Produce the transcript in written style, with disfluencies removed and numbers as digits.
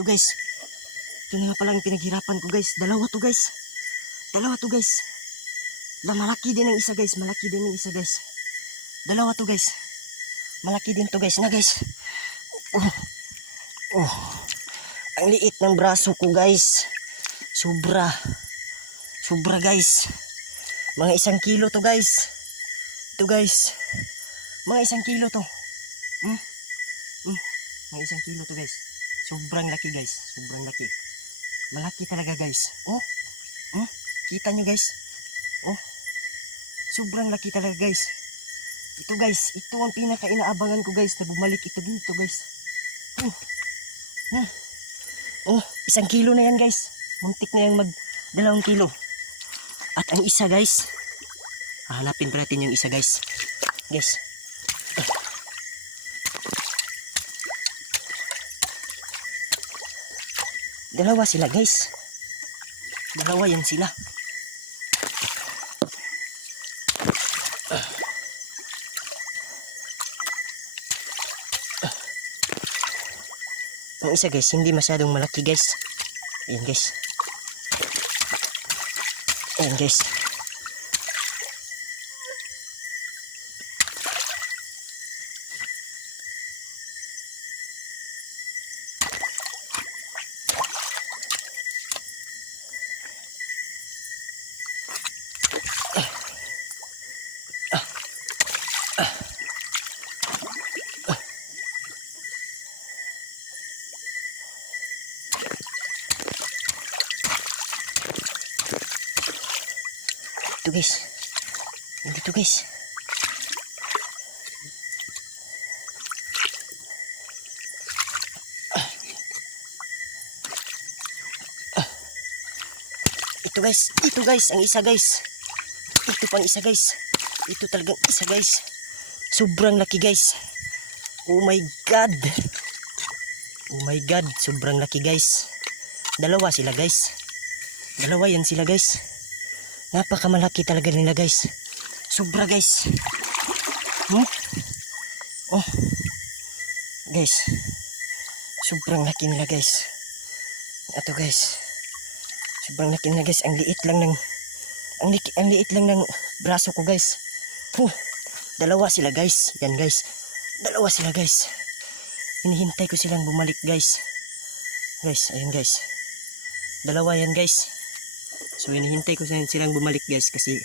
So guys, ito na nga pala yung pinaghirapan ko guys. Dalawa to guys. Dalawa to guys. Malaki din ang isa guys. Malaki din ang isa guys. Dalawa to guys. Malaki din to guys na guys. Oh. Ang liit ng braso ko guys. Sobra. Sobra guys. Mga 1 kilo to guys. Ito guys. Mga 1 kilo to. Mga 1 kilo to guys. Sobrang laki guys. Sobrang laki. Malaki talaga guys. Kita nyo guys. Sobrang laki talaga guys. Ito guys. Ito ang pinaka inaabangan ko guys. Na bumalik ito dito guys. 1 kilo na yan guys. Muntik na yung mag 2 kilo. At ang isa guys. Hahanapin pa natin yung isa guys. Guys. Dalawa sila guys. Dalawa yan sila. Ang isa guys, hindi masyadong malaki guys. Ayan guys. Ayan guys. Ito guys. Nandito guys. Ito guys. Ito guys. Ang isa guys. Ito pang isa guys. Ito talagang isa guys. Sobrang laki guys. Oh my god. Oh my god. Sobrang laki guys. Dalawa sila guys. Dalawa yan sila guys. Napakamalaki talaga nila guys. Sobra guys. Guys. Sobrang laki nila guys. Ito guys. Sobrang laki nila guys. Ang liit lang ng braso ko guys. Dalawa sila guys. Yan guys. Dalawa sila guys. Hinihintay ko silang bumalik guys. Guys, ayun guys. Dalawa yan guys. So hinihintay ko silang bumalik guys kasi